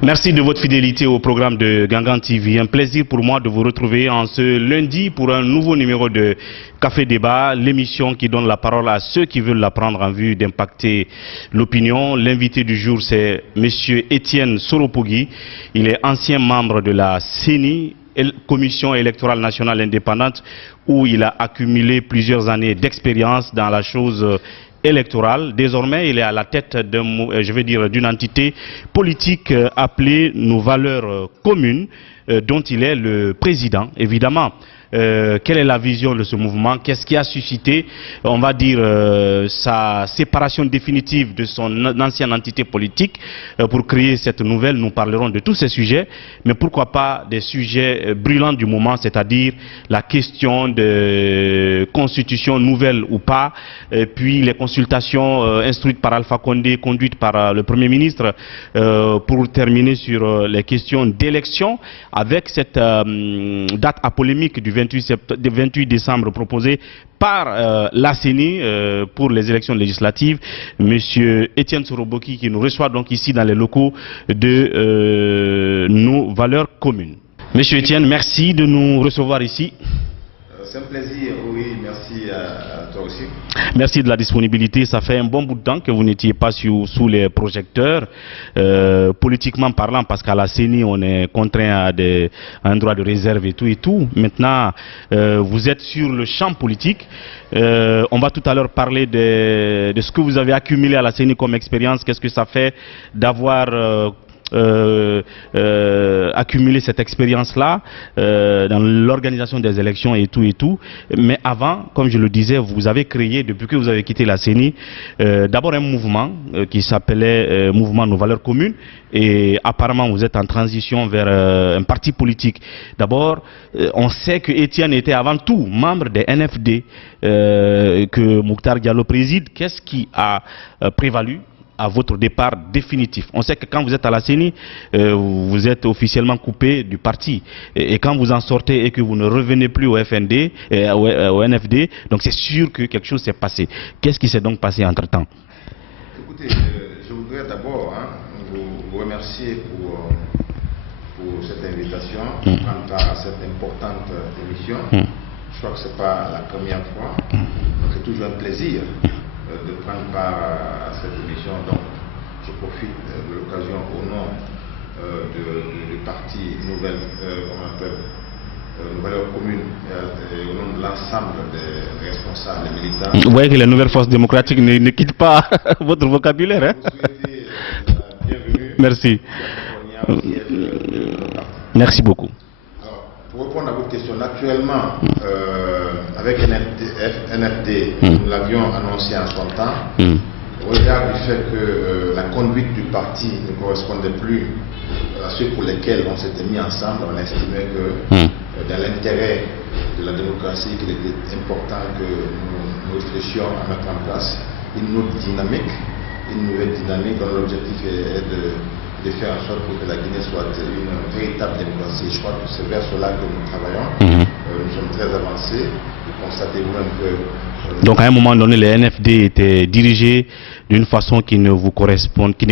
Merci de votre fidélité au programme de Gangan TV. Un plaisir pour moi de vous retrouver en ce lundi pour un nouveau numéro de Café Débat, l'émission qui donne la parole à ceux qui veulent la prendre en vue d'impacter l'opinion. L'invité du jour, c'est M. Étienne Soropogui. Il est ancien membre de la CENI, Commission électorale nationale indépendante, où il a accumulé plusieurs années d'expérience dans la chose électorale. Désormais, il est à la tête d'une entité politique appelée Nos Valeurs Communes, dont il est le président. Évidemment, quelle est la vision de ce mouvement? Qu'est-ce qui a suscité, on va dire, sa séparation définitive de son ancienne entité politique pour créer cette nouvelle? Nous parlerons de tous ces sujets, mais pourquoi pas des sujets brûlants du moment, c'est-à-dire la question de constitution nouvelle ou pas, puis les consultations instruites par Alpha Condé, conduites par le Premier ministre, pour terminer sur les questions d'élection, avec cette date à polémique du 28 décembre proposé par la CENI pour les élections législatives. Monsieur Étienne Soropogui qui nous reçoit donc ici dans les locaux de Nos Valeurs Communes. Monsieur Étienne, merci de nous recevoir ici. C'est un plaisir, oui, merci à toi aussi. Merci de la disponibilité. Ça fait un bon bout de temps que vous n'étiez pas sous les projecteurs, politiquement parlant, parce qu'à la CENI, on est contraint à un droit de réserve et tout. Maintenant, vous êtes sur le champ politique. On va tout à l'heure parler de ce que vous avez accumulé à la CENI comme expérience. Qu'est-ce que ça fait d'avoir accumuler cette expérience-là dans l'organisation des élections et tout. Mais avant, comme je le disais, vous avez créé, depuis que vous avez quitté la CENI, d'abord un mouvement qui s'appelait Mouvement Nos Valeurs Communes, et apparemment vous êtes en transition vers un parti politique. D'abord, on sait que Étienne était avant tout membre des NFD, que Mokhtar Diallo préside. Qu'est-ce qui a prévalu à votre départ définitif? On sait que quand vous êtes à la CENI, vous êtes officiellement coupé du parti. Et quand vous en sortez et que vous ne revenez plus au FND, au NFD, donc c'est sûr que quelque chose s'est passé. Qu'est-ce qui s'est donc passé entre-temps? Écoutez, je voudrais d'abord vous remercier pour cette invitation, quant à cette importante émission. Je crois que ce n'est pas la première fois. Donc c'est toujours un plaisir de prendre part à cette émission. Donc je profite de l'occasion au nom du parti Nouvelles Valeurs Communes et au nom de l'ensemble des responsables et militants. Vous voyez que les nouvelles forces démocratiques ne quittent pas votre vocabulaire, hein? Vous souhaitez la bienvenue. Merci. Merci beaucoup. Pour répondre à votre question, naturellement, avec NFD, nous l'avions annoncé en son temps, au regard du fait que la conduite du parti ne correspondait plus à ceux pour lesquels on s'était mis ensemble, on estimait que dans l'intérêt de la démocratie, qu'il était important que nous réfléchissions à mettre en place une autre dynamique, une nouvelle dynamique dont l'objectif est de faire en sorte que la Guinée soit une véritable démocratie. Je crois que c'est vers cela que nous travaillons. Nous sommes très avancés. Constatez-vous même que... Donc à un moment donné, les NFD étaient dirigés d'une façon qui ne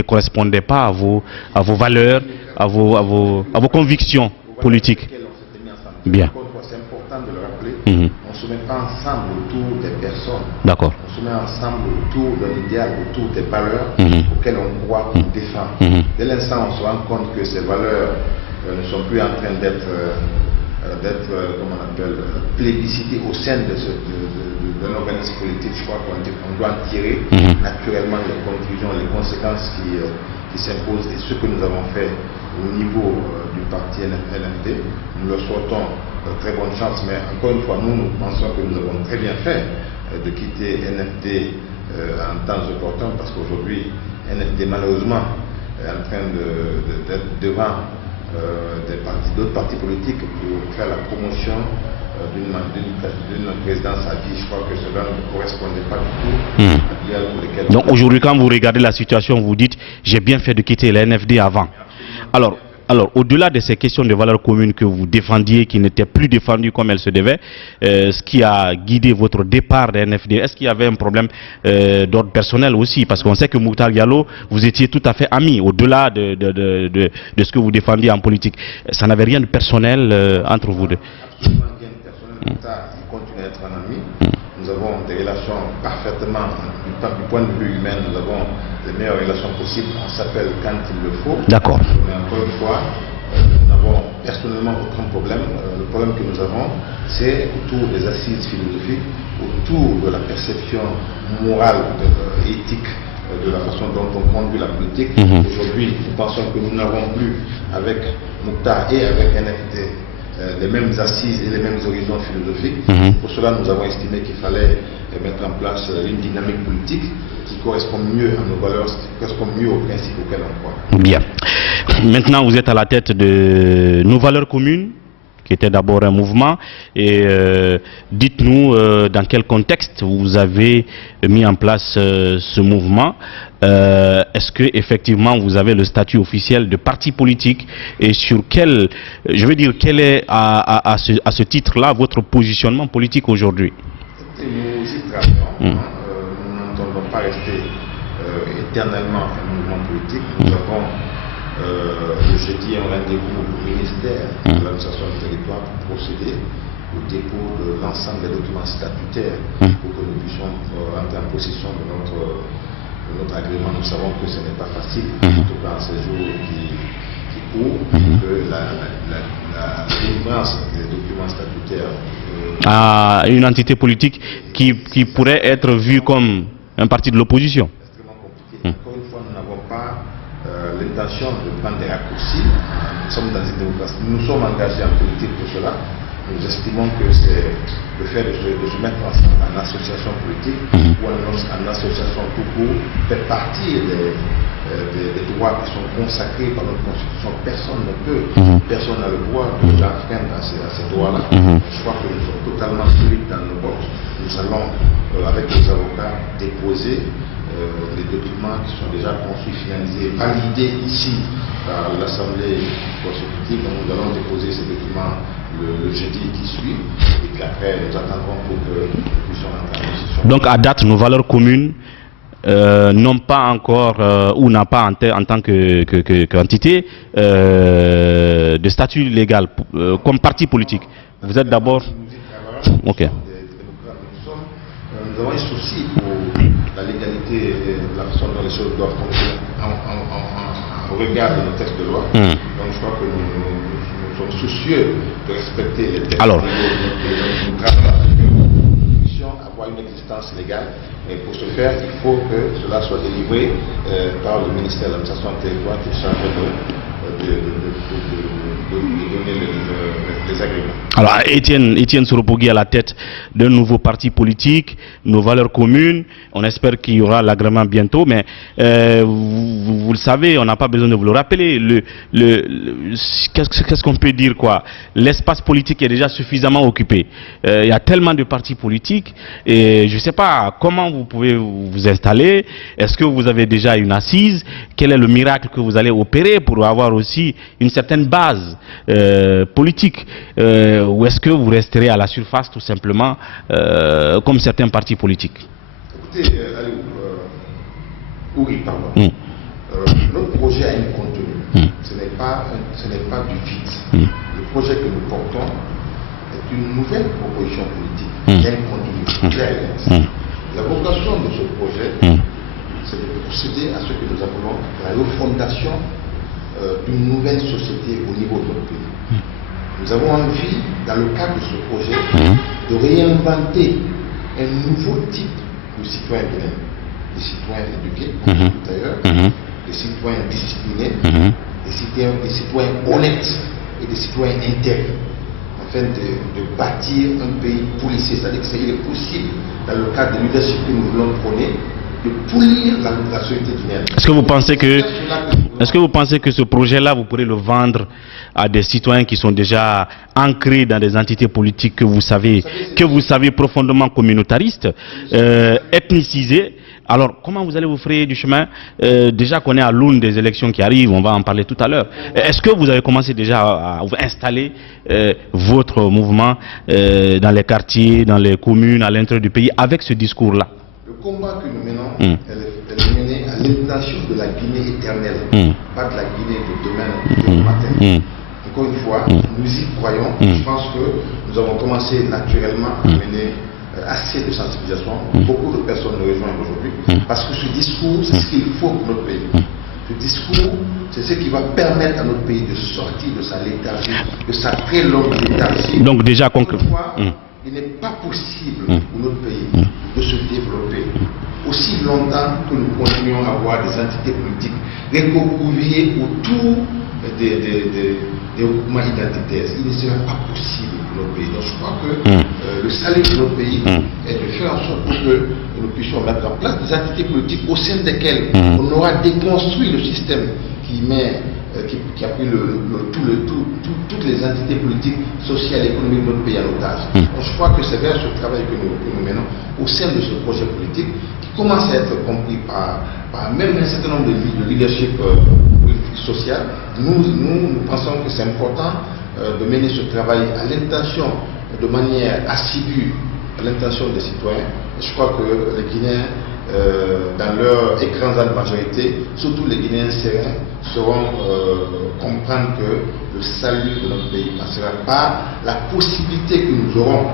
correspondait pas à vos valeurs, à vos convictions politiques. Bien. C'est important de le rappeler. On ne se met pas ensemble autour des personnes. D'accord. On se met ensemble autour d'un idéal, autour des valeurs auxquelles on croit, qu'on défend. Dès l'instant où on se rend compte que ces valeurs ne sont plus en train d'être plébiscitées au sein d'un organisme politique, je crois qu'on doit en tirer naturellement les conclusions, les conséquences qui s'imposent. Et ce que nous avons fait au niveau du parti NFD, nous leur souhaitons très bonne chance, mais encore une fois, nous pensons que nous avons très bien fait de quitter NFD en temps opportun, parce qu'aujourd'hui, NFD malheureusement est en train d'être devant d'autres partis politiques pour faire la promotion d'une présidence à vie. Je crois que cela ne correspondait pas du tout à l'idéal pour lequel... Donc aujourd'hui, quand vous regardez la situation, vous dites, j'ai bien fait de quitter la NFD avant. Alors, Alors, au-delà de ces questions de valeurs communes que vous défendiez, qui n'étaient plus défendues comme elles se devaient, ce qui a guidé votre départ de NFD, est-ce qu'il y avait un problème d'ordre personnel aussi? Parce qu'on sait que Mokhtar Diallo, vous étiez tout à fait amis, au-delà de ce que vous défendiez en politique. Ça n'avait rien de personnel entre vous deux? Absolument rien de personnel. Mokhtar, il continue à être un ami. Nous avons des relations parfaitement, du point de vue humain, nous avons les meilleures relations possibles. On s'appelle quand il le faut. D'accord. Mais encore une fois, nous n'avons personnellement aucun problème. Le problème que nous avons, c'est autour des assises philosophiques, autour de la perception morale, éthique, de la façon dont on conduit la politique. Aujourd'hui, nous pensons que nous n'avons plus, avec Mokhtar et avec NFD, les mêmes assises et les mêmes horizons philosophiques. Pour cela, nous avons estimé qu'il fallait mettre en place une dynamique politique qui correspond mieux à nos valeurs, qui correspond mieux aux principes auxquels on croit. Bien. Maintenant, vous êtes à la tête de nos valeurs communes, qui était d'abord un mouvement. Et dites-nous dans quel contexte vous avez mis en place ce mouvement. Est-ce que effectivement vous avez le statut officiel de parti politique, et sur quel, je veux dire, quel est à ce titre-là votre positionnement politique aujourd'hui? Nous y travaillons. Nous n'entendons pas rester éternellement un mouvement politique. Nous avons le jeudi un rendez-vous au ministère de l'administration du territoire pour procéder au dépôt de l'ensemble des documents statutaires pour que nous puissions entrer en possession de notre agrément. Nous savons que ce n'est pas facile, surtout dans ces jours qui courent, que la délivrance des documents statutaires à une entité politique qui pourrait être vue comme un parti de l'opposition. Extrêmement compliqué. Encore une fois, nous n'avons pas l'intention de prendre des raccourcis. Nous sommes dans une démocratie. Nous sommes engagés en politique pour cela. Nous estimons que c'est le fait de se mettre ensemble en association politique ou en association tout court fait partie des droits qui sont consacrés par notre Constitution. Personne ne peut, personne n'a le droit de nous enfreindre à ces droits-là. Je crois que nous sommes totalement solides dans nos votes. Nous allons, avec les avocats, déposer les documents qui sont déjà conçus, finalisés, validés ici par l'Assemblée constitutive. Nous allons déposer ces documents le jeudi qui suit, et puis après nous attendrons pour que nous puissions entrer en position. Donc à date, nos valeurs communes n'ont pas encore ou n'ont pas en tant qu'entité de statut légal comme parti politique. Vous êtes d'abord... Ok. Nous avons un souci pour la légalité et la façon dont les choses doivent fonctionner au regard de nos textes de loi. Donc je crois que nous sommes soucieux de respecter les textes. Alors, nous puissions avoir une existence légale, mais pour ce faire, il faut que cela soit délivré par le ministère de l'administration du territoire qui est chargé de donner les agréments. Alors, Étienne Soropogui à la tête d'un nouveau parti politique, nos valeurs communes. On espère qu'il y aura l'agrément bientôt, mais vous le savez, on n'a pas besoin de vous le rappeler. Qu'est-ce qu'on peut dire, quoi? L'espace politique est déjà suffisamment occupé. Il y a tellement de partis politiques, et je ne sais pas comment vous pouvez vous installer. Est-ce que vous avez déjà une assise? Quel est le miracle que vous allez opérer pour avoir aussi une certaine base politique, ou est-ce que vous resterez à la surface tout simplement comme certains partis politiques? Écoutez, notre projet a un contenu. Ce n'est pas du vide. Le projet que nous portons est une nouvelle proposition politique. Il y a un contenu clair. La vocation de ce projet, c'est de procéder à ce que nous appelons la refondation d'une nouvelle société au niveau de notre pays. Nous avons envie, dans le cadre de ce projet, de réinventer un nouveau type de citoyen bénin. Des citoyens éduqués, comme tout ailleurs, des citoyens disciplinés, des citoyens honnêtes et des citoyens intègres, afin de bâtir un pays policier. C'est-à-dire qu'il est possible, dans le cadre de leadership que nous voulons prôner, de polir la société guinéenne. Est-ce que vous pensez que ce projet-là, vous pourrez le vendre à des citoyens qui sont déjà ancrés dans des entités politiques que vous savez profondément communautaristes, ethnicisés, Alors, comment vous allez vous frayer du chemin? Déjà qu'on est à l'aune des élections qui arrivent, on va en parler tout à l'heure. Est-ce que vous avez commencé déjà à installer votre mouvement dans les quartiers, dans les communes, à l'intérieur du pays, avec ce discours-là? Le combat que nous menons, elle est menée à l'intention de la Guinée éternelle, pas de la Guinée de demain, de matin. Encore une fois, nous y croyons. Je pense que nous avons commencé naturellement à mener assez de sensibilisation. Beaucoup de personnes nous rejoignent aujourd'hui parce que ce discours, c'est ce qu'il faut pour notre pays. Ce discours, c'est ce qui va permettre à notre pays de sortir de sa léthargie, de sa très longue léthargie. Donc déjà concrètement, il n'est pas possible pour notre pays de se développer aussi longtemps que nous continuons à avoir des entités politiques recroquevillées autour des groupements identitaires. Il ne sera pas possible pour notre pays. Donc je crois que le salut de notre pays est de faire en sorte que nous puissions mettre en place des entités politiques au sein desquelles on aura déconstruit le système qui a pris toutes les entités politiques, sociales et économiques de notre pays en otage. Donc je crois que c'est vers ce travail que nous menons au sein de ce projet politique qui commence à être compris par même un certain nombre de leadership politique social. Nous pensons que c'est important de mener ce travail à l'intention, de manière assidue, à l'intention des citoyens. Et je crois que les Guinéens, dans leur écrasante majorité, surtout les Guinéens sereins, sauront comprendre que le salut de notre pays passera par la possibilité que nous aurons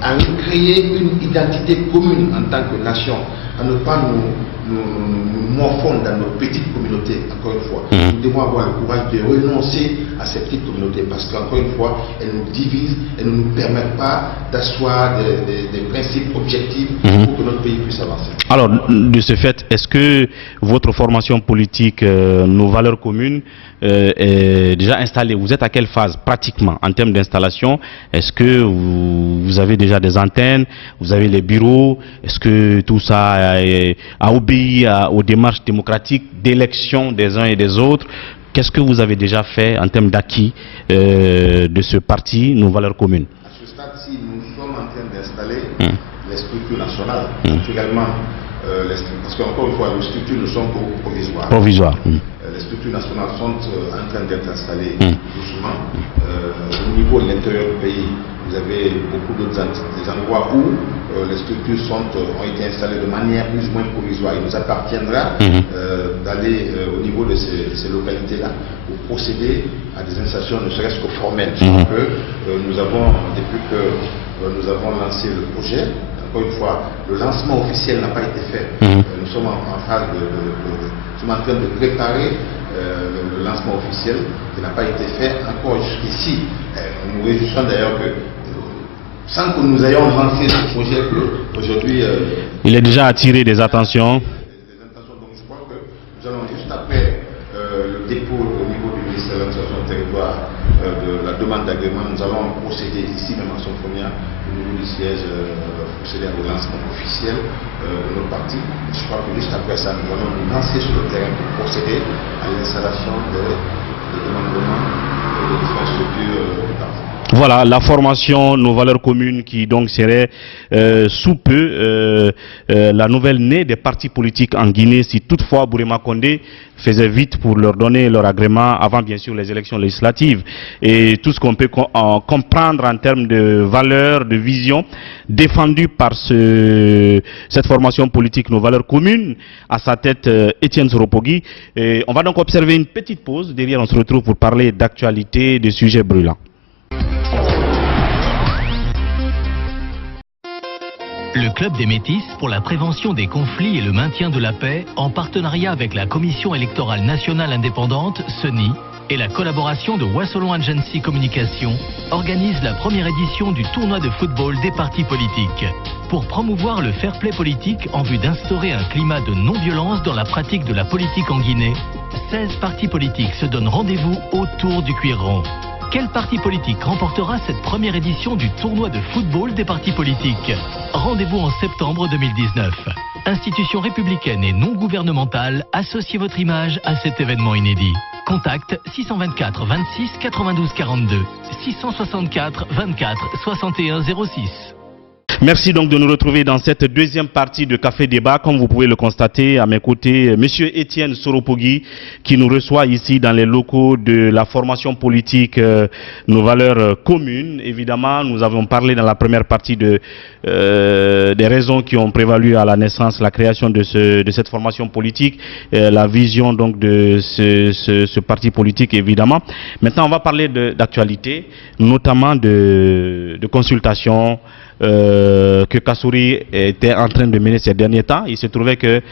à recréer une identité commune en tant que nation, à ne pas nous morfondre dans nos petites communautés, encore une fois. Nous devons avoir le courage de renoncer à ces petites communautés parce qu'encore une fois, elles nous divisent, elles ne nous permettent pas d'asseoir des principes objectifs pour que notre pays puisse avancer. Alors, de ce fait, est-ce que votre formation politique, nos valeurs communes, est déjà installée? Vous êtes à quelle phase pratiquement en termes d'installation? Est-ce que vous avez déjà des antennes? Vous avez les bureaux? Est-ce que tout ça a obéi aux démarches démocratiques d'élection des uns et des autres? Qu'est-ce que vous avez déjà fait en termes d'acquis de ce parti, nos valeurs communes? À ce stade-ci, nous sommes en train d'installer les structures nationales. Naturellement, parce qu'encore une fois, les structures ne sont que provisoires. Les structures nationales sont en train d'être installées doucement. Au niveau de l'intérieur du pays, vous avez beaucoup d'autres endroits où les structures ont été installées de manière plus ou moins provisoire. Il nous appartiendra d'aller au niveau de ces localités-là pour procéder à des installations ne serait-ce que formelles. Nous avons, depuis que nous avons lancé le projet, encore une fois, le lancement officiel n'a pas été fait. Nous sommes en phase nous sommes en train de préparer le lancement officiel qui n'a pas été fait encore jusqu'ici. Nous nous réjouissons d'ailleurs que sans que nous ayons lancé ce projet, aujourd'hui il est déjà attiré des attentions. Donc je crois que nous allons juste après le dépôt au niveau du ministère de l'Administration du territoire de la demande d'agrément, nous allons procéder ici même à Somphonia, au niveau du siège, procéder au lancement officiel de notre parti. Je crois que juste après ça, nous allons nous lancer sur le terrain pour procéder à l'installation des demandements et des infrastructures du parti. Voilà, la formation, nos valeurs communes qui donc serait sous peu la nouvelle née des partis politiques en Guinée si toutefois Bourema Condé faisait vite pour leur donner leur agrément avant bien sûr les élections législatives. Et tout ce qu'on peut comprendre en termes de valeurs, de vision défendue par cette formation politique, nos valeurs communes, à sa tête Étienne Soropogui. Et on va donc observer une petite pause, derrière on se retrouve pour parler d'actualité, de sujets brûlants. Le Club des Métis pour la prévention des conflits et le maintien de la paix, en partenariat avec la Commission électorale nationale indépendante, CENI, et la collaboration de Wassolon Agency Communication, organise la première édition du tournoi de football des partis politiques. Pour promouvoir le fair play politique en vue d'instaurer un climat de non-violence dans la pratique de la politique en Guinée, 16 partis politiques se donnent rendez-vous autour du cuir rond. Quel parti politique remportera cette première édition du tournoi de football des partis politiques? Rendez-vous en septembre 2019. Institution républicaine et non gouvernementale, associez votre image à cet événement inédit. Contact 624 26 92 42, 664 24 61 06. Merci donc de nous retrouver dans cette deuxième partie de Café Débat. Comme vous pouvez le constater, à mes côtés, Monsieur Étienne Soropogui, qui nous reçoit ici dans les locaux de la formation politique Nos Valeurs Communes. Évidemment, nous avons parlé dans la première partie des raisons qui ont prévalu à la naissance, la création de cette formation politique, la vision donc de ce parti politique, évidemment. Maintenant, on va parler d'actualité, notamment de consultations que Kassouri était en train de mener ces derniers temps. Il se trouvait que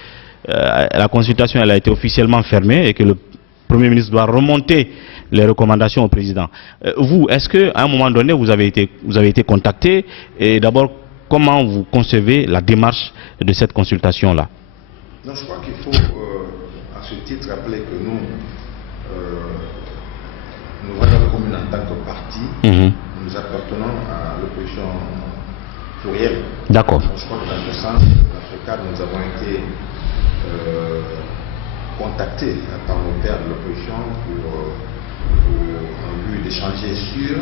la consultation elle a été officiellement fermée et que le Premier ministre doit remonter les recommandations au président. Vous, est-ce qu'à un moment donné, vous avez été contacté? Et d'abord, comment vous concevez la démarche de cette consultation-là? Non, je crois qu'il faut, à ce titre, rappeler que nous valeurs communes en tant que parti, nous appartenons à l'opposition plurielle. D'accord. Je crois que dans ce sens, dans ce cadre, nous avons été contactés par nos pairs de l'opposition en vue d'échanger sur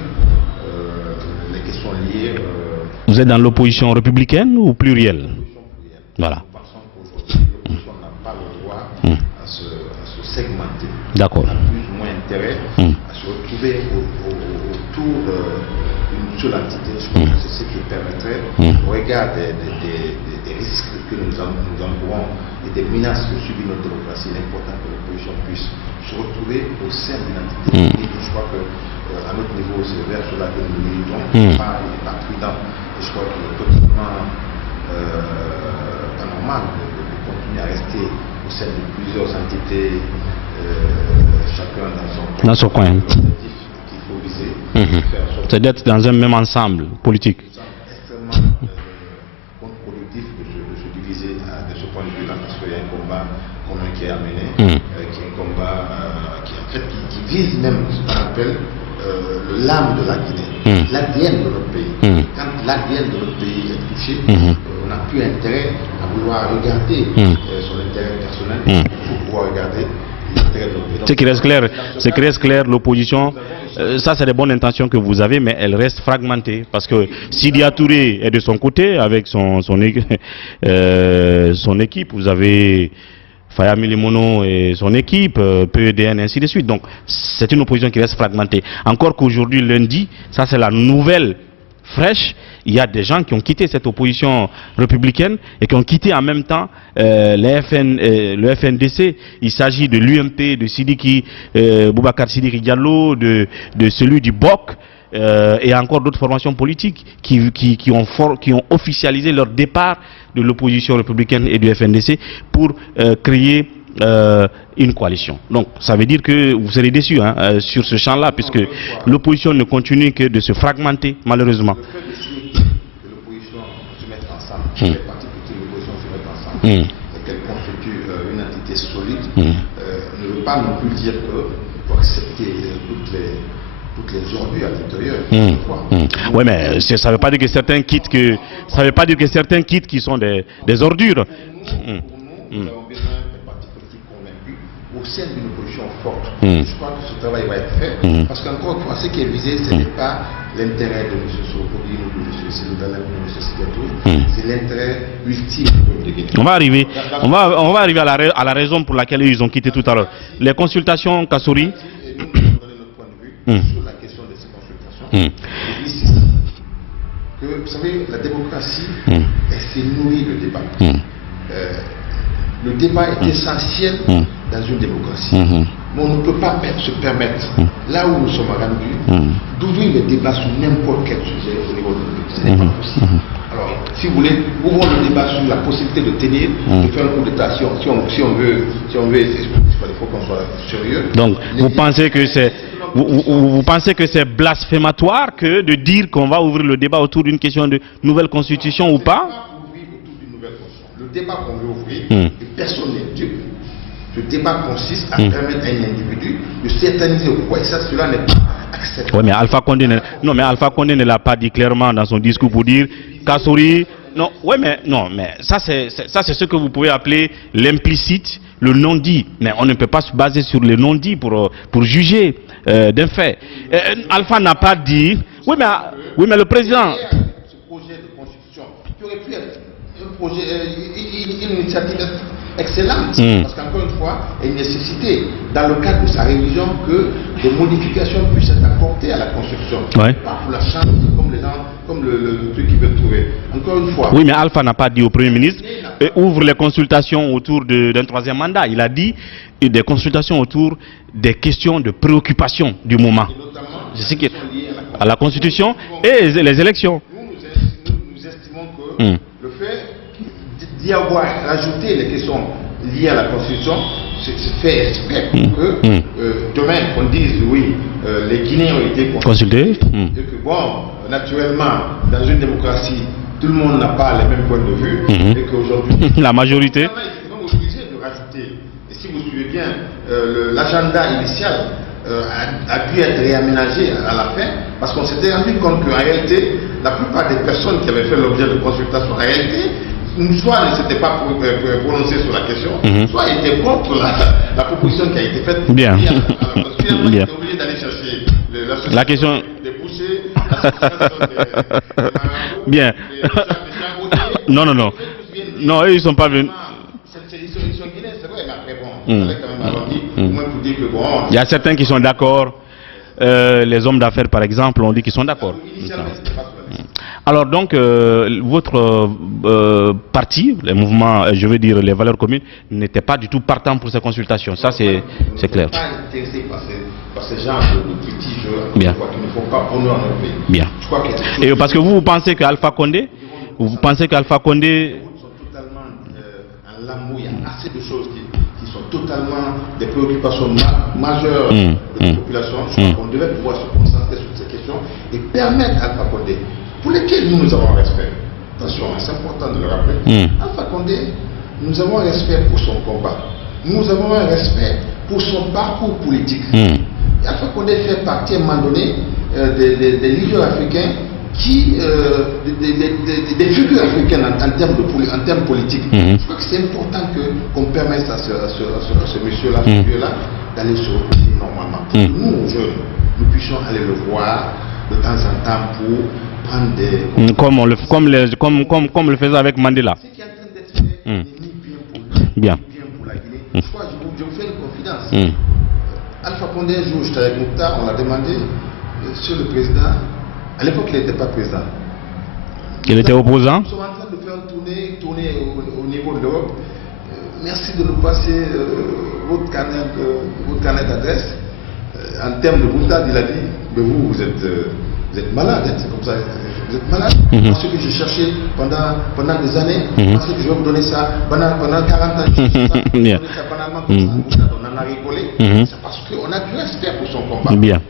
les questions liées. Vous êtes dans l'opposition républicaine ou plurielle? L'opposition plurielle. Voilà. Nous pensons qu'aujourd'hui, l'opposition n'a pas le droit à se segmenter. D'accord. On a plus ou moins intérêt à se retrouver autour d'une seule entité. Je pense que c'est ce qui permettrait, au regard des risques que nous encourons et des menaces que subit notre démocratie, il est important que l'opposition puisse se retrouver au sein d'une entité. Et je crois qu'à notre niveau, c'est vers cela que nous militons. Il n'est pas prudent. Et je crois qu'il est totalement anormal de continuer à rester au sein de plusieurs entités, chacun dans son coin. L'objectif qu'il faut viser, c'est d'être dans un même ensemble politique. C'est extrêmement contre-productif de se diviser de ce point de vue-là, parce qu'il y a un combat commun qui est amené, qui est un combat qui vise même ce qu'on appelle l'âme de la Guinée, l'ADN de notre pays. Quand l'ADN de notre pays est touché, on n'a plus intérêt à vouloir regarder son intérêt personnel, il faut pouvoir regarder l'intérêt de notre pays. Ce qui reste clair, l'opposition, ça c'est des bonnes intentions que vous avez, mais elle reste fragmentée. Parce que Sidia Touré est de son côté avec son équipe, vous avez Faya Milimono et son équipe, PEDN, ainsi de suite. Donc c'est une opposition qui reste fragmentée. Encore qu'aujourd'hui, lundi, ça c'est la nouvelle fraîche, il y a des gens qui ont quitté cette opposition républicaine et qui ont quitté en même temps le FNDC. Il s'agit de l'UMP, de Sidiki, Boubacar Sidiki Diallo, de celui du BOC et encore d'autres formations politiques qui ont officialisé leur départ de l'opposition républicaine et du FNDC pour créer une coalition. Donc ça veut dire que vous serez déçus sur ce champ-là, puisque l'opposition ne continue que de se fragmenter, malheureusement. Le fait de que l'opposition se mette ensemble, que les partis politiques de l'opposition se mettent ensemble et qu'elle constitue une entité solide, ne veut pas non plus dire qu'il faut accepter toutes les ordures à l'intérieur. Oui, mais ça ne veut pas dire que certains quittent qui sont des ordures. Nous avons besoin des partis politiques convaincus au sein d'une opposition forte. Je crois que ce travail va être fait, parce qu'encore une fois, ce qui est visé, ce n'est pas l'intérêt de M. Soropogui ou de M. Sénégalais ou de M. Sidiatou, c'est l'intérêt ultime de Guinée. On va arriver à la raison pour laquelle ils ont quitté tout à l'heure. Les consultations Kassouri. Nous avons donné notre point de vue sur la question de ces consultations. Que, vous savez, la démocratie, elle s'est nourrie de débat. Le débat est essentiel dans une démocratie. Mais on ne peut pas se permettre, là où nous sommes rendus, d'ouvrir le débat sur n'importe quel sujet au niveau de notre pays. Ce n'est pas possible. Alors, si vous voulez, ouvrons le débat sur la possibilité de tenir, de faire un coup d'état si on veut, il faut qu'on soit sérieux. Donc, vous pensez que c'est blasphématoire que de dire qu'on va ouvrir le débat autour d'une question de nouvelle constitution ou pas? Le débat qu'on veut ouvrir, et personne n'est Dieu. Le débat consiste à permettre à un individu de s'éterniser au pouvoir. Et ça, cela n'est pas acceptable. Oui, mais Alpha Condé ne l'a pas dit clairement dans son discours pour dire Kassouri. Non, ouais, mais ça c'est ce que vous pouvez appeler l'implicite, le non-dit. Mais on ne peut pas se baser sur le non-dit pour juger d'un fait. Alpha n'a pas dit. Oui, mais le président. Ce projet de constitution projet, une initiative excellente, parce qu'encore une fois, il y a une nécessité, dans le cadre de sa révision, que des modifications puissent être apportées à la Constitution. Ouais. Pas pour la changer comme les gens, comme le truc qu'ils veulent trouver. Encore une fois. Oui, mais Alpha n'a pas dit au Premier ministre ouvre les consultations autour d'un troisième mandat. Il a dit des consultations autour des questions de préoccupation du moment. C'est ce qui est à la Constitution et les élections. Nous estimons que le fait d'y avoir rajouté les questions liées à la Constitution, c'est fait exprès pour que demain on dise oui, les Guinéens ont été consultés. Et que bon, naturellement, dans une démocratie, tout le monde n'a pas les mêmes points de vue. Et qu'aujourd'hui, la majorité. Ils sont obligés de rajouter. Et si vous suivez bien, l'agenda initial a dû être réaménagé à la fin, parce qu'on s'était rendu compte qu'en réalité, la plupart des personnes qui avaient fait l'objet de consultation, en réalité, soit ne s'étaient pas prononcées sur la question, soit étaient contre la proposition qui a été faite. Bien. Finalement, ils étaient obligés d'aller chercher la question des bouchers, l'association des bien. Non. Non, eux, ils ne sont pas venus. Il y a certains qui sont d'accord. Les hommes d'affaires, par exemple, ont dit qu'ils sont d'accord. Alors donc, votre parti, les mouvements, je veux dire les valeurs communes, n'était pas du tout partant pour ces consultations. Ça, c'est clair. Pas intéressé par ce genre de petits jeux qui ne font pas honneur à notre pays. Bien. Je crois que et parce que vous pensez qu'Alpha Condé, sont totalement en lambeau. Il y a assez de choses qui sont totalement des préoccupations majeures de la population. Je crois qu'on devait pouvoir se concentrer sur ces questions et permettre à Alpha Condé, pour lesquels nous avons un respect. Attention, c'est important de le rappeler. Alpha Condé, nous avons un respect pour son combat. Nous avons un respect pour son parcours politique. Alpha Condé fait partie à un moment donné des leaders africains qui, des figures africaines en termes politiques. Je crois que c'est important qu'on permette à ce monsieur-là, d'aller se reposer normalement. Nous, jeunes, nous puissions aller le voir de temps en temps pour prendre des... Comme le faisait avec Mandela. Ce qui est en train d'être fait n'est ni bien pour lui, ni bien pour la Guinée. Je crois que je vous fais une confidence. Alpha Condé, un jour, j'étais avec Mouktar, on l'a demandé, Monsieur le Président, à l'époque il n'était pas président. Il était opposant. Nous sommes en train de faire une tournée au niveau de l'Europe. Merci de nous passer votre carnet d'adresse. En termes de boutade, il a dit, mais vous êtes malade, hein, c'est comme ça, vous êtes malade. Parce que j'ai cherché pendant des années, parce que je vais vous donner ça, pendant 40 ans, je vais vous donner ça, on en a rigolé. C'est parce qu'on a du respect pour son combat. Bien.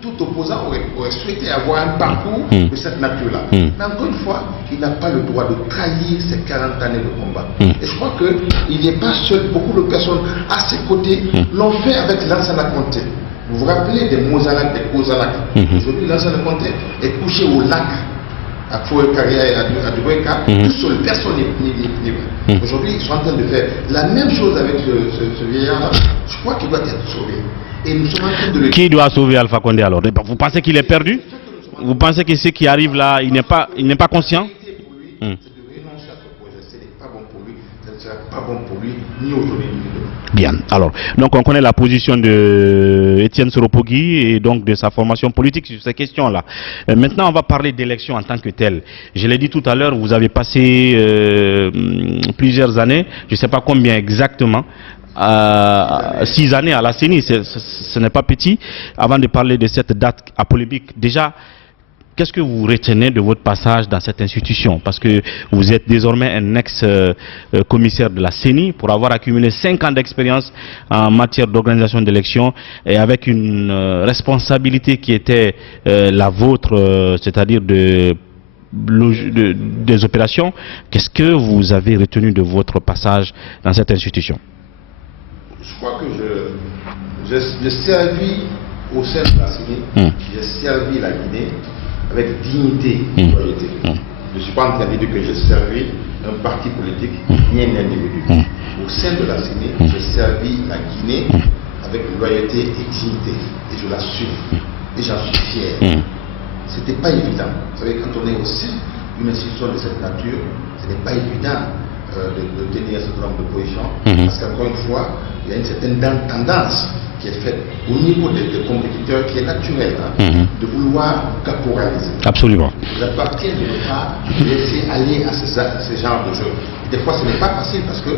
Tout opposant aurait souhaité avoir un parcours de cette nature-là. Mais encore une fois, il n'a pas le droit de trahir ses 40 années de combat. Et je crois qu'il n'est pas seul. Beaucoup de personnes à ses côtés l'ont fait avec Lansana Conté. Vous vous rappelez des Mozalak, des Kozalak. Aujourd'hui, Lansana Conté est couché au lac à Foué-Carrière et à Dubouéka, tout seul, personne n'est libre. Aujourd'hui, ils sont en train de faire la même chose avec ce vieillard-là. Je crois qu'il doit être sauvé. Et nous sommes en train de le... Qui doit sauver Alpha Condé alors? Vous pensez qu'il est perdu? Vous pensez que ce qui arrive là, il n'est pas conscient? C'est de renoncer à ce projet. Ce n'est pas bon pour lui. Ce ne sera pas bon pour lui, ni aujourd'hui, ni demain. Bien. Alors, donc on connaît la position de Étienne Soropogui et donc de sa formation politique sur ces questions-là. Maintenant, on va parler d'élections en tant que telles. Je l'ai dit tout à l'heure, vous avez passé plusieurs années, je ne sais pas combien exactement, 6 années à la CENI, ce n'est pas petit. Avant de parler de cette date à polémique, déjà, qu'est-ce que vous retenez de votre passage dans cette institution? Parce que vous êtes désormais un ex-commissaire de la CENI pour avoir accumulé 5 ans d'expérience en matière d'organisation d'élections et avec une responsabilité qui était la vôtre, c'est-à-dire des opérations. Qu'est-ce que vous avez retenu de votre passage dans cette institution? Je crois que j'ai servi au sein de la CENI, j'ai servi la Guinée avec dignité et loyauté. Je ne suis pas en train de dire que j'ai servi un parti politique ni un individu. Au sein de la CENI, j'ai servi la Guinée avec loyauté et dignité. Et je l'assume. Et j'en suis fier. C'était pas évident. Vous savez, quand on est au sein d'une institution de cette nature, ce n'est pas évident de tenir un certain nombre de positions, parce qu'encore une fois, il y a une certaine tendance qui est faite au niveau des compétiteurs qui est naturelle, de vouloir caporaliser. Absolument. Il appartient de ne pas laisser aller à ce genre de jeu. Des fois, ce n'est pas facile parce que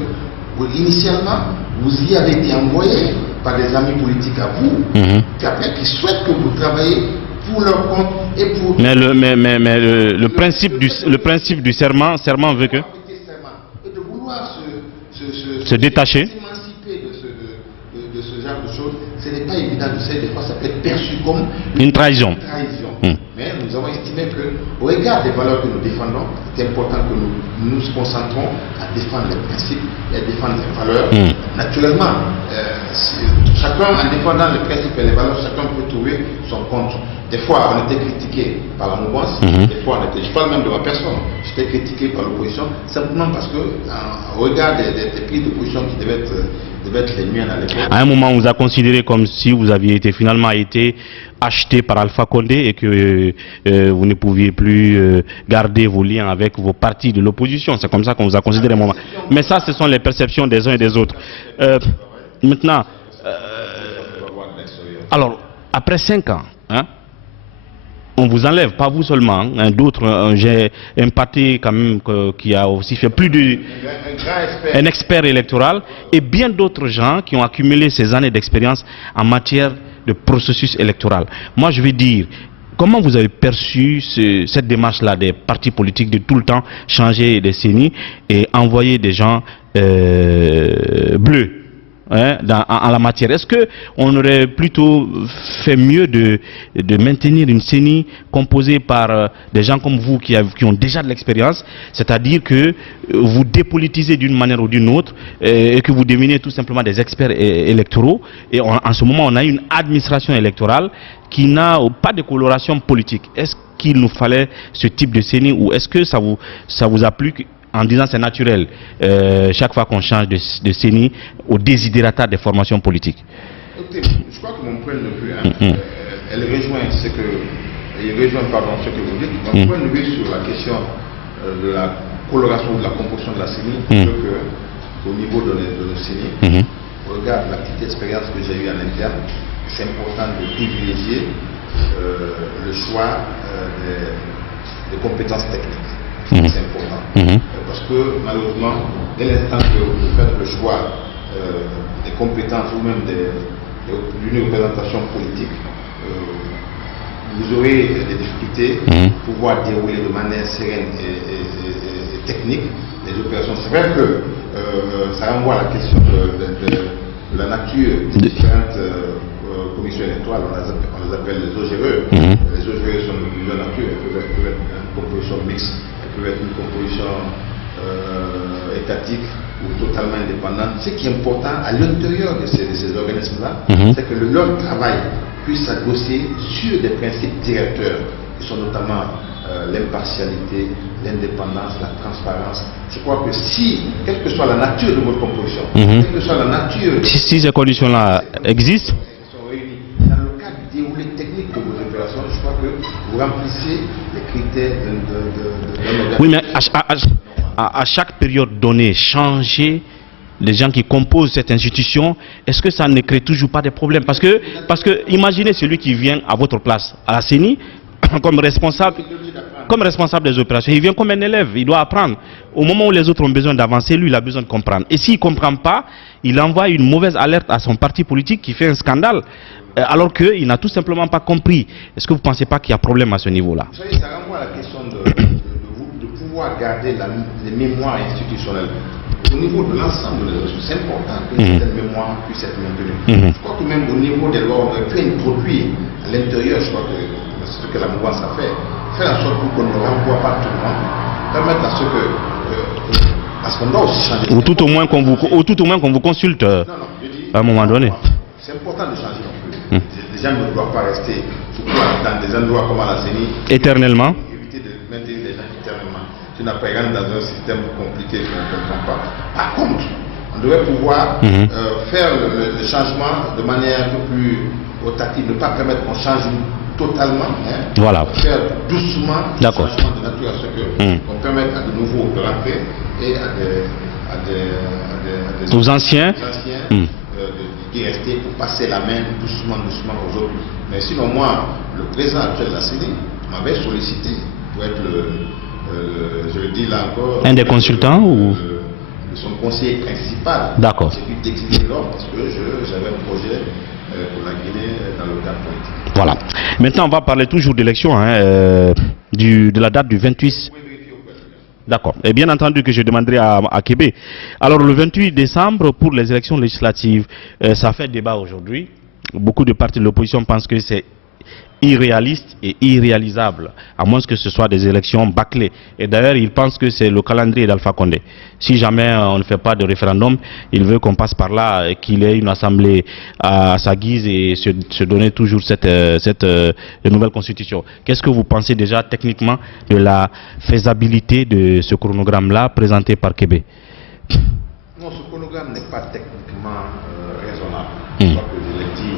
initialement, vous y avez été envoyé par des amis politiques à vous, puis après, qui souhaitent que vous travaillez pour leur compte et pour... Mais le principe du serment veut que... Et de vouloir se détacher. S'émanciper de ce genre de choses, ce n'est pas évident. Vous savez, des fois, ça peut être perçu comme une trahison. Mais nous avons estimé qu'au regard des valeurs que nous défendons, c'est important que nous nous concentrons à défendre les principes et à défendre les valeurs. Naturellement, chacun, en défendant les principes et les valeurs, chacun peut trouver son compte. Des fois, on était critiqué par la mouvance, des fois, on était, je parle même de ma personne, j'étais critiqué par l'opposition, simplement parce que, au regard des prises de position qui devaient être les miennes à l'époque. À un moment, on vous a considéré comme si vous aviez finalement été acheté par Alpha Condé et que vous ne pouviez plus garder vos liens avec vos partis de l'opposition. C'est comme ça qu'on vous a considéré à un moment. Mais ça, ce sont les perceptions des uns et des autres. Maintenant, alors, après 5 ans, on vous enlève, pas vous seulement, d'autres, j'ai un parti quand même qui a aussi fait plus un expert électoral, et bien d'autres gens qui ont accumulé ces années d'expérience en matière de processus électoral. Moi, je vais dire, comment vous avez perçu cette démarche-là des partis politiques de tout le temps changer des CENI et envoyer des gens bleus en la matière? Est-ce qu'on aurait plutôt fait mieux de maintenir une CENI composée par des gens comme vous qui ont déjà de l'expérience, c'est-à-dire que vous dépolitisez d'une manière ou d'une autre et que vous devenez tout simplement des experts électoraux, et en ce moment on a une administration électorale qui n'a pas de coloration politique? Est-ce qu'il nous fallait ce type de CENI, ou est-ce que ça vous a plu en disant c'est naturel, chaque fois qu'on change de CENI, au désidérata des formations politiques? Écoutez, je crois que mon point de vue, elle rejoint ce que vous dites. Mon point de vue sur la question de la coloration, de la composition de la CENI, au niveau de nos CENI, au regard de la petite expérience que j'ai eue en interne, c'est important de privilégier le choix des compétences techniques. C'est important. Parce que malheureusement, dès l'instant que vous faites le choix des compétences ou même d'une représentation politique, vous aurez des difficultés pour pouvoir dérouler de manière sereine et technique les opérations. C'est vrai que ça renvoie à la question de la nature des différentes commissions électorales. On les appelle les OGE. Les OGE sont de la nature, elles peuvent être une composition mixte, peut être une composition étatique ou totalement indépendante. Ce qui est important à l'intérieur de ces organismes-là, c'est que leur travail puisse s'adosser sur des principes directeurs, qui sont notamment l'impartialité, l'indépendance, la transparence. Je crois que si, quelle que soit la nature de votre composition, quelle que soit la nature... Si ces conditions-là existent, dans le cadre du déroulé technique de vos opérations, je crois que vous remplissez les critères de oui, mais à chaque période donnée, changer les gens qui composent cette institution, est-ce que ça ne crée toujours pas des problèmes? Parce que imaginez celui qui vient à votre place, à la CENI, comme responsable des opérations, il vient comme un élève, il doit apprendre. Au moment où les autres ont besoin d'avancer, lui, il a besoin de comprendre. Et s'il ne comprend pas, il envoie une mauvaise alerte à son parti politique qui fait un scandale, alors qu'il n'a tout simplement pas compris. Est-ce que vous ne pensez pas qu'il y a problème à ce niveau-là? Vous savez, ça renvoie à la question de pouvoir garder les mémoires institutionnelles. Au niveau de l'ensemble des ressources, c'est important que cette mémoire puisse être maintenue. Je crois que même au niveau des lois, on aurait pu introduire à l'intérieur, je crois que c'est ce que la mouvance a fait, faire en sorte qu'on ne renvoie pas tout le monde, permettre à ce que... parce qu'on doit aussi changer. Ou tout au moins qu'on vous consulte à un moment donné. C'est important de changer un peu. Les gens ne doivent pas rester dans des endroits comme à la CENI éternellement. Éviter de maintenir les gens éternellement. Tu n'as pas rentré dans un système compliqué que on ne comprend pas. Par contre, on devrait pouvoir faire le changement de manière un peu plus rotative, ne pas permettre qu'on change totalement, voilà. Faire doucement le changement de nature à ce qu'on permette à de nouveaux de rentrer et à des anciens d'y rester pour passer la main doucement aux autres. Mais sinon, moi, le président actuel de la CENI m'avait sollicité pour être je le dis là encore, un des consultants ou son conseiller principal. D'accord. J'ai pu décliner l'ordre parce que j'avais un projet pour la Guinée dans le cadre politique. Voilà. Maintenant, on va parler toujours d'élection, de la date du 28. D'accord. Et bien entendu que je demanderai à Kébé. Alors, le 28 décembre, pour les élections législatives, ça fait débat aujourd'hui. Beaucoup de partis de l'opposition pensent que c'est irréaliste et irréalisable, à moins que ce soit des élections bâclées. Et d'ailleurs, ils pensent que c'est le calendrier d'Alpha Condé. Si jamais on ne fait pas de référendum, il veut qu'on passe par là et qu'il ait une assemblée à sa guise et se donner toujours cette nouvelle constitution. Qu'est-ce que vous pensez déjà techniquement de la faisabilité de ce chronogramme-là présenté par Kébé? Non, ce chronogramme n'est pas techniquement raisonnable. Je crois que je l'ai dit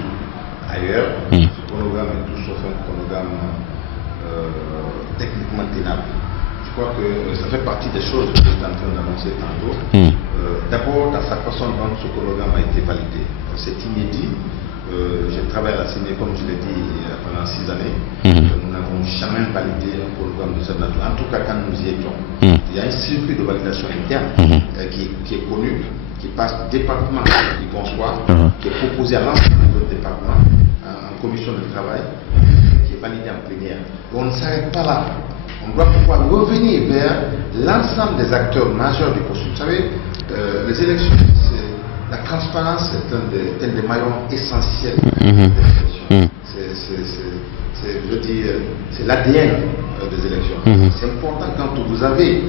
ailleurs. Ce chronogramme est tout sauf un chronogramme techniquement tenable. Je crois que ça fait partie des choses que je suis en train d'annoncer tantôt. D'abord, dans sa façon dont ce chronogramme a été validé. C'est inédit. J'ai travaillé à la CENI, comme je l'ai dit, pendant 6 années. Nous n'avons jamais validé un programme de cette nature. En tout cas, quand nous y étions. Il y a un circuit de validation interne qui est connu, qui passe département du Consoir, qui est proposé à l'ensemble des départements en commission de travail, qui est validé en plénière. Et on ne s'arrête pas là. On doit pouvoir revenir vers l'ensemble des acteurs majeurs du processus. Vous savez, les élections, la transparence est un des maillons essentiels des élections. C'est l'ADN des élections. C'est important quand vous avez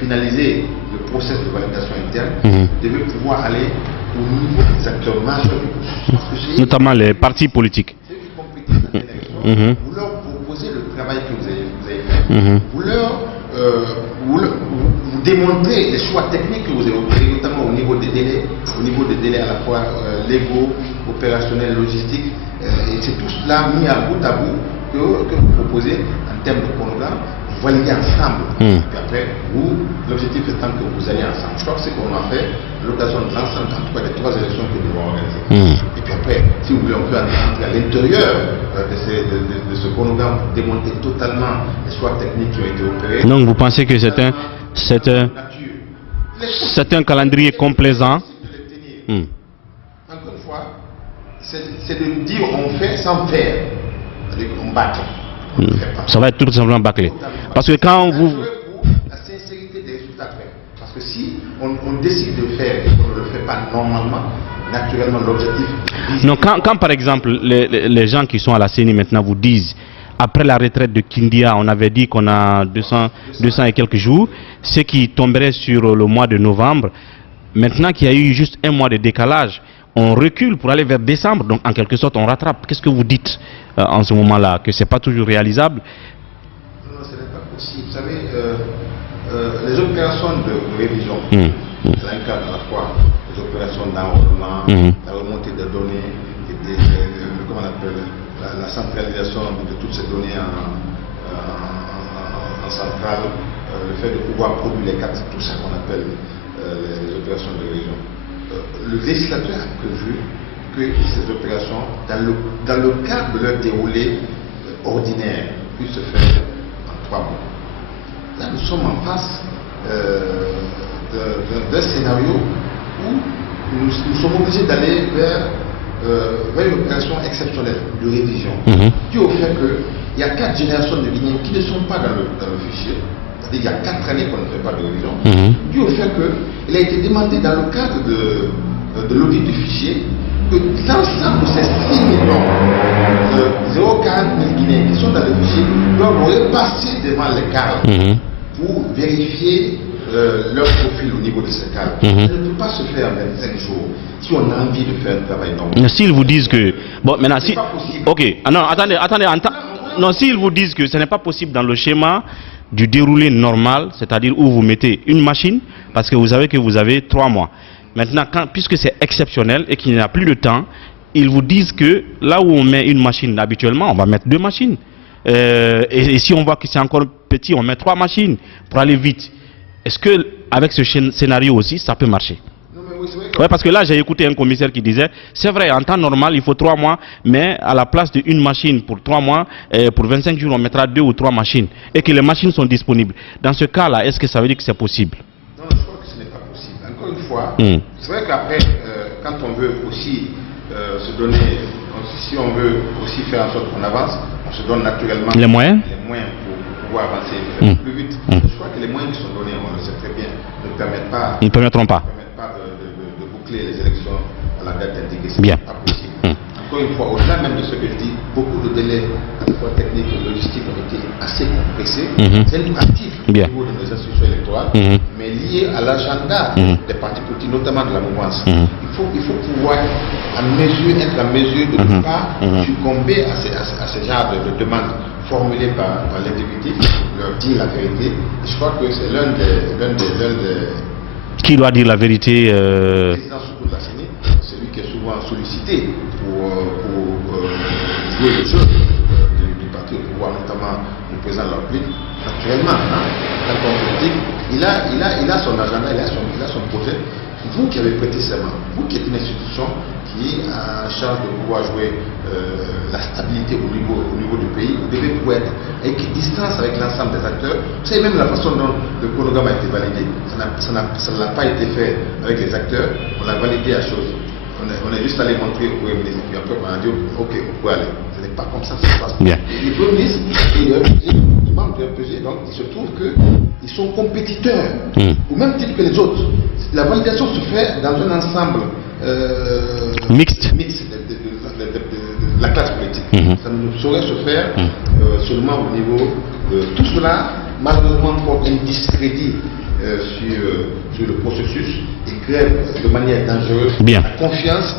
finalisé le processus de validation interne, vous devez pouvoir aller au niveau des acteurs majeurs du processus. Notamment les partis politiques. Ceux qui compétissent dans l'élection, vous leur proposez le travail que vous avez fait. Vous démontrez les choix techniques que vous avez opérés, notamment au niveau des délais à la fois légaux, opérationnels, logistiques. Et c'est tout cela mis à bout que vous proposez en termes de chronogramme, vous validez ensemble. Et puis après, l'objectif étant que vous allez ensemble. Je crois que c'est ce qu'on a fait à l'occasion de l'ensemble, en tout cas des 3 élections que nous avons organisées. Et puis après, si vous voulez, on peut entrer à l'intérieur de ce chronogramme pour démonter totalement les choix techniques qui ont été opérés. Donc vous pensez que c'est un calendrier complaisant? Encore une fois, c'est de dire on fait sans faire. On bâcle. Ça va être tout simplement bâclé. Parce que quand vous... La sincérité des résultats faits. Parce que si on décide de faire et qu'on ne le fait pas normalement, naturellement l'objectif... Non, quand par exemple les gens qui sont à la CENI maintenant vous disent après la retraite de Kindia, on avait dit qu'on a 200 et quelques jours, ce qui tomberait sur le mois de novembre. Maintenant qu'il y a eu juste un mois de décalage, on recule pour aller vers décembre, donc en quelque sorte on rattrape. Qu'est-ce que vous dites en ce moment-là? Que ce n'est pas toujours réalisable? Non, ce n'est pas possible. Vous savez, les opérations de révision, c'est un cadre à la fois les opérations d'enrôlement, la remontée des données, comment on appelle, la centralisation de toutes ces données en centrale, le fait de pouvoir produire les cartes, tout ça qu'on appelle les opérations de révision. Le législateur a prévu que ces opérations, dans le cadre de leur déroulé ordinaire, puissent se faire en 3 mois. Là, nous sommes en face d'un scénario où nous sommes obligés d'aller vers une opération exceptionnelle de révision, dû au fait qu'il y a 4 générations de Guinéens qui ne sont pas dans le fichier. C'est-à-dire qu'il y a 4 années qu'on ne fait pas de révision, dû au fait qu'il a été demandé dans le cadre de l'audit du fichier que l'ensemble de ces 6 millions de 0,40 000 Guinéens qui sont dans le fichier doivent repasser devant les cadres pour vérifier leur profil au niveau de ces cadres. Ça ne peut pas se faire en 25 jours si on a envie de faire un travail normal. S'ils vous disent que... Bon, maintenant, c'est pas possible. Ok, non, attendez. Non, s'ils vous disent que ce n'est pas possible dans le schéma du déroulé normal, c'est-à-dire où vous mettez une machine, parce que vous savez que vous avez 3 mois. Maintenant, puisque c'est exceptionnel et qu'il n'y a plus de temps, ils vous disent que là où on met une machine habituellement, on va mettre 2 machines. Et si on voit que c'est encore petit, on met 3 machines pour aller vite. Est-ce que avec ce scénario aussi, ça peut marcher? Oui, parce que là, j'ai écouté un commissaire qui disait, c'est vrai, en temps normal, il faut 3 mois, mais à la place d'une machine pour 3 mois, pour 25 jours, on mettra 2 ou 3 machines, et que les machines sont disponibles. Dans ce cas-là, est-ce que ça veut dire que c'est possible? Non, je crois que ce n'est pas possible. Encore une fois, c'est vrai qu'après, quand on veut aussi se donner, si on veut aussi faire en sorte qu'on avance, on se donne naturellement les moyens pour pouvoir avancer plus vite. Je crois que les moyens qui sont donnés, on le sait très bien, ne permettront pas de boucler les élections à la date indiquée. Ce n'est pas possible. Encore une fois, au-delà même de ce que je dis, beaucoup de délais, à la fois techniques et logistiques, ont été assez compressés. C'est une pratique au niveau de nos institutions électorales, mais liée à l'agenda des partis politiques, notamment de la mouvance. Il faut pouvoir être en mesure de ne pas succomber à ce genre de demandes formulées par l'exécutif, leur dire la vérité. Et je crois que c'est l'un des qui doit dire la vérité le président surtout de la CENI, celui qui est souvent sollicité pour jouer le jeu du parti au pouvoir, notamment le président de la République. Naturellement, dans le politique, il a son agenda, il a son projet. Vous qui avez prêté serment, vous qui êtes une institution qui est en charge de pouvoir jouer la stabilité au niveau du pays, vous devez pouvoir être à équidistance avec l'ensemble des acteurs. Vous savez, même la façon dont le chronogramme a été validé, ça n'a pas été fait avec les acteurs, on l'a validé à chose. On est juste allé montrer au Premier ministre, puis après on a dit ok, vous pouvez aller. Ce n'est pas comme ça que ça se passe. Bien. Le Premier ministre et les membres du RPG, donc il se trouve qu'ils sont compétiteurs, au même titre que les autres. La validation se fait dans un ensemble mixte de la classe politique. Ça ne saurait se faire seulement au niveau de tout cela, malheureusement porte un discrédit sur le processus et grève de manière dangereuse la confiance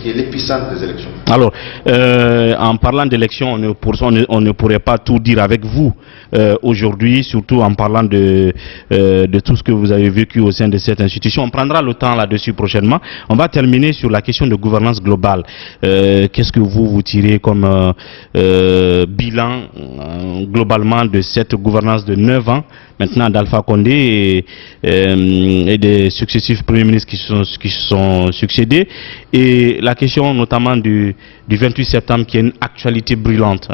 qui est l'épicentre des élections. Alors, en parlant d'élections, on ne pourrait pas tout dire avec vous aujourd'hui, surtout en parlant de tout ce que vous avez vécu au sein de cette institution. On prendra le temps là-dessus prochainement. On va terminer sur la question de gouvernance globale. Qu'est-ce que vous tirez comme bilan globalement de cette gouvernance de 9 ans maintenant d'Alpha Condé et des successifs premiers ministres qui se sont succédés, et la question notamment du 28 septembre qui est une actualité brûlante,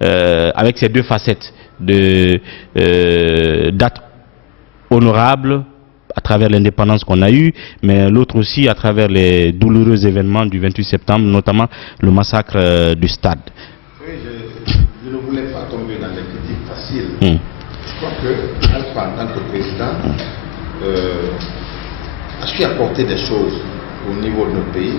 avec ces 2 facettes de date honorable à travers l'indépendance qu'on a eue, mais l'autre aussi à travers les douloureux événements du 28 septembre, notamment le massacre du stade. Oui, je ne voulais pas tomber dans les critiques faciles. Je crois que Alpha, en tant que président, a su apporter des choses au niveau de notre pays.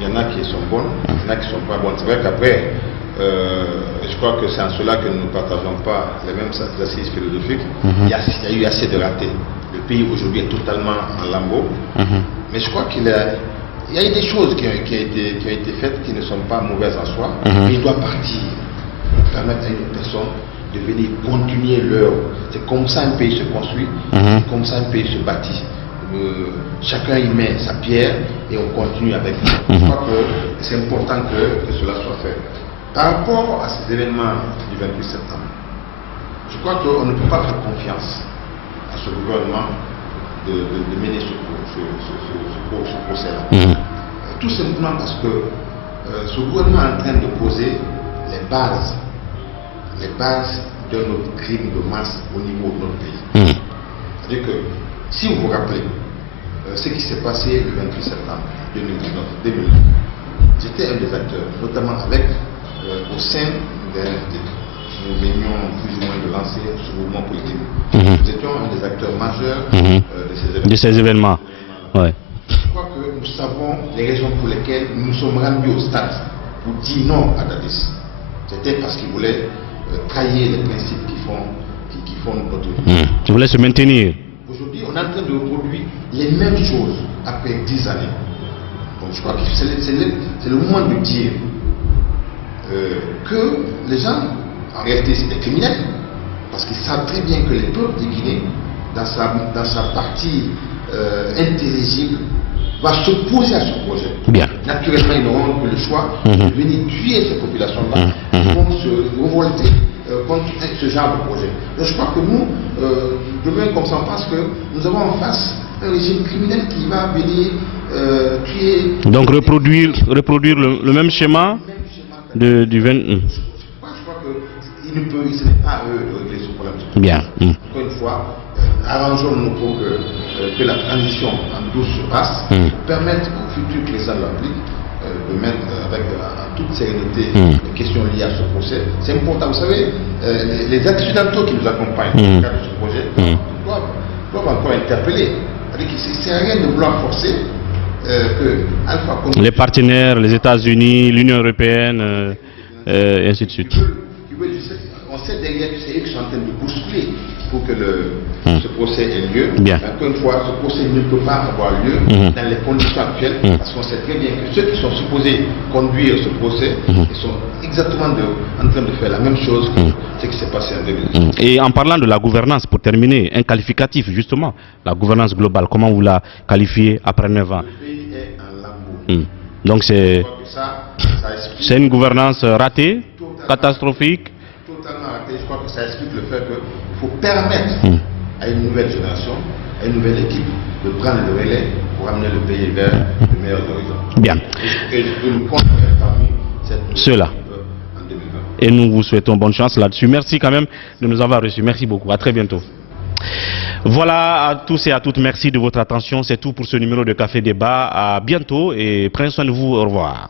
Il y en a qui sont bonnes, il y en a qui ne sont pas bonnes. C'est vrai qu'après, je crois que c'est en cela que nous ne partageons pas les mêmes assises philosophiques. Il y a eu assez de ratés. Le pays aujourd'hui est totalement en lambeaux. Mais je crois qu'il y a eu des choses qui ont été faites qui ne sont pas mauvaises en soi. Mais il doit partir pour permettre à une personne de venir continuer l'œuvre. C'est comme ça un pays se construit, c'est comme ça un pays se bâtit. Chacun y met sa pierre et on continue avec. Je crois que c'est important que cela soit fait. Par rapport à ces événements du 28 septembre, je crois qu'on ne peut pas faire confiance à ce gouvernement de mener ce procès-là. Tout simplement parce que ce gouvernement est en train de poser les bases de notre crime de masse au niveau de notre pays. C'est-à-dire que, si vous vous rappelez, ce qui s'est passé le 28 septembre 2019, j'étais un des acteurs, notamment avec, au sein des RFD. Nous venions plus ou moins de lancer ce mouvement politique. Nous étions un des acteurs majeurs de ces événements. Ouais. Je crois que nous savons les raisons pour lesquelles nous nous sommes rendus au stade pour dire non à Dadis. C'était parce qu'ils voulaient trahir les principes qui font notre vie. Ils voulaient se maintenir. Aujourd'hui, on est en train de reproduire les mêmes choses après 10 années. Donc je crois que c'est le moment de dire que les gens, en réalité, c'est des criminels, parce qu'ils savent très bien que les peuples de Guinée, dans sa partie intelligible, va s'opposer à ce projet. Bien. Naturellement, ils n'auront que le choix de venir tuer ces populations-là qui vont se révolter contre ce genre de projet. Donc je crois que nous, demain, comme ça, on pense que nous avons en face un régime criminel qui va venir tuer... Donc reproduire le même schéma du 20... Je crois qu'il ne peut, ce n'est pas à eux de régler ce problème. Bien. Encore une fois, arrangeons-nous pour que la transition en douce se passe, permettre au futur président de la République de mettre avec en toute sérénité les questions liées à ce procès. C'est important. Vous savez, les Occidentaux qui nous accompagnent dans le cadre de ce projet doivent encore interpeller. C'est rien de vouloir forcer que Alpha Condé... Les partenaires, les États-Unis, l'Union européenne, et ainsi de suite. On sait derrière que c'est eux qui sont en train de bousculer pour que ce procès ait lieu. Bien. Encore une fois, ce procès ne peut pas avoir lieu dans les conditions actuelles, parce qu'on sait très bien que ceux qui sont supposés conduire ce procès, ils sont exactement en train de faire la même chose que ce qui s'est passé en 2010. Et en parlant de la gouvernance, pour terminer, un qualificatif justement, la gouvernance globale, comment vous la qualifiez après 9 ans? Le pays est en lambeau. Donc c'est une gouvernance ratée, catastrophique. Totalement raté. Je crois que ça explique le fait qu'il faut permettre à une nouvelle génération, à une nouvelle équipe de prendre le relais pour amener le pays vers de meilleurs horizons. Bien. Et de nous construire parmi ceux-là. En 2020. Et nous vous souhaitons bonne chance là-dessus. Merci quand même de nous avoir reçus. Merci beaucoup. À très bientôt. Voilà à tous et à toutes. Merci de votre attention. C'est tout pour ce numéro de Café Débat. À bientôt et prenez soin de vous. Au revoir.